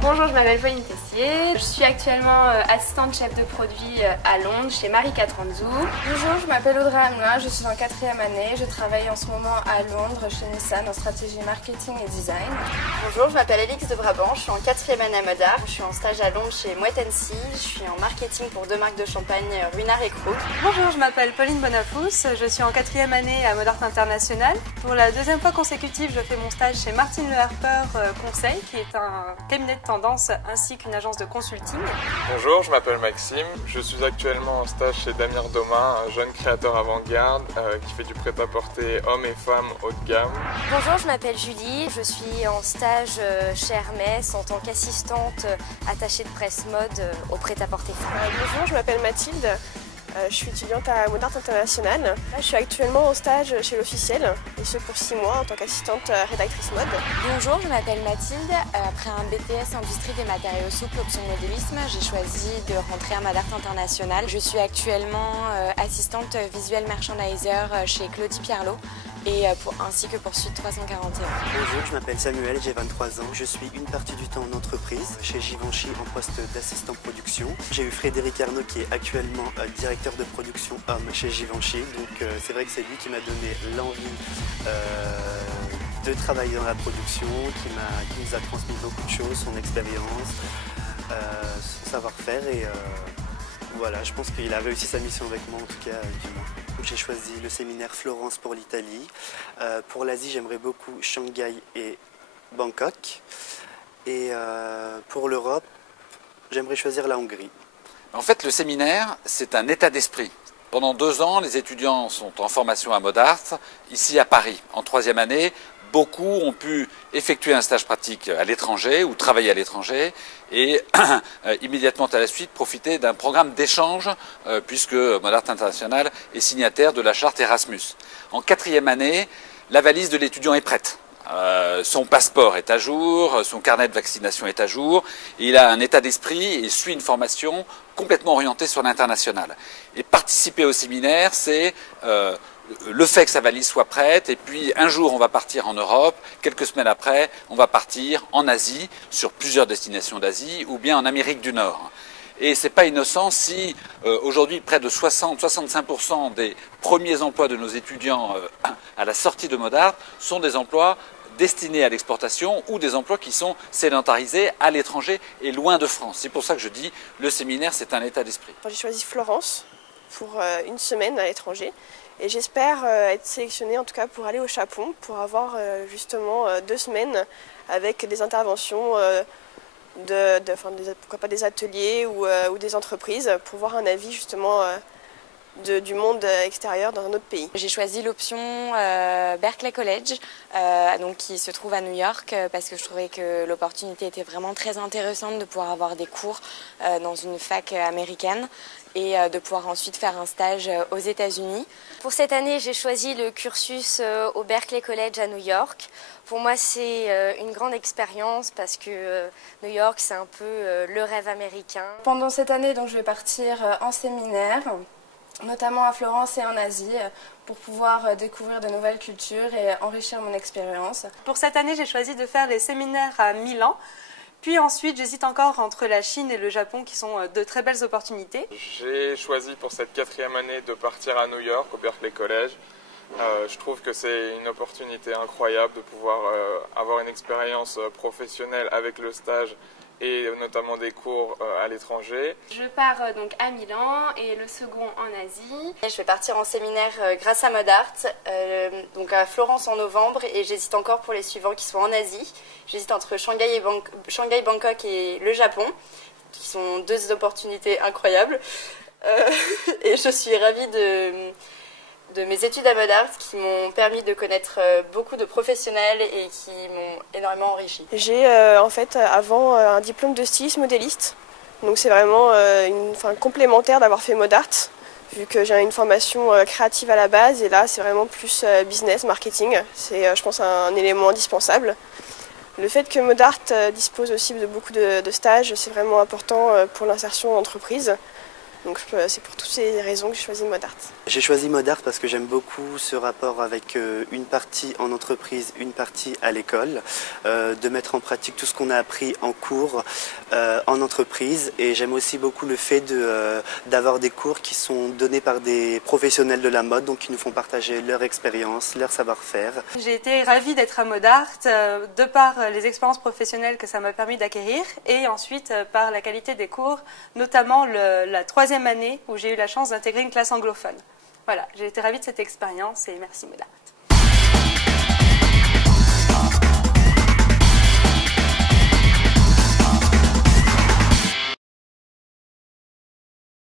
Bonjour, je m'appelle Pauline Tessier. Je suis actuellement assistante chef de produit à Londres chez Marika Tranzou. Bonjour, je m'appelle Audrey Hamelin, je suis en 4e année. Je travaille en ce moment à Londres chez Nissan en stratégie marketing et design. Bonjour, je m'appelle Alix de Brabant, je suis en 4e année à Modart. Je suis en stage à Londres chez Moët & Cie. Je suis en marketing pour 2 marques de champagne, Ruinart et Krug. Bonjour, je m'appelle Pauline Bonafous, je suis en 4e année à Modart International. Pour la 2e fois consécutive, je fais mon stage chez Martin Le Harper Conseil, qui est un cabinet de tendance ainsi qu'une agence de consulting. Bonjour, je m'appelle Maxime, je suis actuellement en stage chez Damir Doma, un jeune créateur avant-garde qui fait du prêt-à-porter hommes et femmes haut de gamme. Bonjour, je m'appelle Julie, je suis en stage chez Hermès en tant qu'assistante attachée de presse mode au prêt-à-porter femmes. Bonjour, je m'appelle Mathilde. Je suis étudiante à Modart International. Là, je suis actuellement en stage chez l'Officiel, et ce pour 6 mois en tant qu'assistante rédactrice mode. Bonjour, je m'appelle Mathilde. Après un BTS Industrie des matériaux souples option modélisme, j'ai choisi de rentrer à Modart International. Je suis actuellement assistante visuelle merchandiser chez Claudie Pierlot ainsi que pour Suite 341. Bonjour, je m'appelle Samuel, j'ai 23 ans. Je suis une partie du temps en entreprise, chez Givenchy en poste d'assistant production. J'ai eu Frédéric Arnaud qui est actuellement directeur de production homme chez Givenchy. Donc c'est vrai que c'est lui qui m'a donné l'envie de travailler dans la production, qui nous a transmis beaucoup de choses, son expérience, son savoir-faire et voilà, je pense qu'il a réussi sa mission avec moi en tout cas du moins. J'ai choisi le séminaire Florence pour l'Italie. Pour l'Asie, j'aimerais beaucoup Shanghai et Bangkok. Et pour l'Europe, j'aimerais choisir la Hongrie. En fait, le séminaire, c'est un état d'esprit. Pendant 2 ans, les étudiants sont en formation à Modart, ici à Paris. En 3e année, beaucoup ont pu effectuer un stage pratique à l'étranger ou travailler à l'étranger et immédiatement à la suite profiter d'un programme d'échange puisque Modart International est signataire de la charte Erasmus. En 4e année, la valise de l'étudiant est prête. Son passeport est à jour, son carnet de vaccination est à jour, et il a un état d'esprit et suit une formation complètement orientée sur l'international. Et participer au séminaire, c'est le fait que sa valise soit prête, et puis un jour on va partir en Europe, quelques semaines après on va partir en Asie, sur plusieurs destinations d'Asie, ou bien en Amérique du Nord. Et ce n'est pas innocent si aujourd'hui près de 60-65% des premiers emplois de nos étudiants à la sortie de Modart sont des emplois destinés à l'exportation ou des emplois qui sont sédentarisés à l'étranger et loin de France. C'est pour ça que je dis le séminaire c'est un état d'esprit. J'ai choisi Florence pour 1 semaine à l'étranger et j'espère être sélectionnée en tout cas pour aller au Japon pour avoir justement 2 semaines avec des interventions pourquoi pas des ateliers ou des entreprises pour voir un avis justement du monde extérieur dans un autre pays. J'ai choisi l'option Berkeley College, qui se trouve à New York, parce que je trouvais que l'opportunité était vraiment très intéressante de pouvoir avoir des cours dans une fac américaine et de pouvoir ensuite faire un stage aux États-Unis. Pour cette année, j'ai choisi le cursus au Berkeley College à New York. Pour moi, c'est une grande expérience parce que New York, c'est un peu le rêve américain. Pendant cette année, donc, je vais partir en séminaire, notamment à Florence et en Asie, pour pouvoir découvrir de nouvelles cultures et enrichir mon expérience. Pour cette année, j'ai choisi de faire les séminaires à Milan. Puis ensuite, j'hésite encore entre la Chine et le Japon qui sont de très belles opportunités. J'ai choisi pour cette 4e année de partir à New York au Berkeley College. Je trouve que c'est une opportunité incroyable de pouvoir avoir une expérience professionnelle avec le stage et notamment des cours à l'étranger. Je pars donc à Milan et le second en Asie. Je vais partir en séminaire grâce à Modart, donc à Florence en novembre et j'hésite encore pour les suivants qui sont en Asie. J'hésite entre Shanghai, Bangkok et le Japon, qui sont 2 opportunités incroyables. Et je suis ravie de mes études à Modart qui m'ont permis de connaître beaucoup de professionnels et qui m'ont énormément enrichi. J'ai en fait avant un diplôme de styliste modéliste, donc c'est vraiment complémentaire d'avoir fait Modart, vu que j'ai une formation créative à la base et là c'est vraiment plus business, marketing, c'est je pense un élément indispensable. Le fait que Modart dispose aussi de beaucoup de stages, c'est vraiment important pour l'insertion en entreprise. Donc c'est pour toutes ces raisons que j'ai choisi Modart. J'ai choisi Modart parce que j'aime beaucoup ce rapport avec une partie en entreprise, une partie à l'école, de mettre en pratique tout ce qu'on a appris en cours en entreprise, et j'aime aussi beaucoup le fait d'avoir des cours qui sont donnés par des professionnels de la mode, donc qui nous font partager leur expérience, leur savoir-faire. J'ai été ravie d'être à Modart de par les expériences professionnelles que ça m'a permis d'acquérir et ensuite par la qualité des cours, notamment la troisième année où j'ai eu la chance d'intégrer une classe anglophone. Voilà, j'ai été ravie de cette expérience et merci Modart.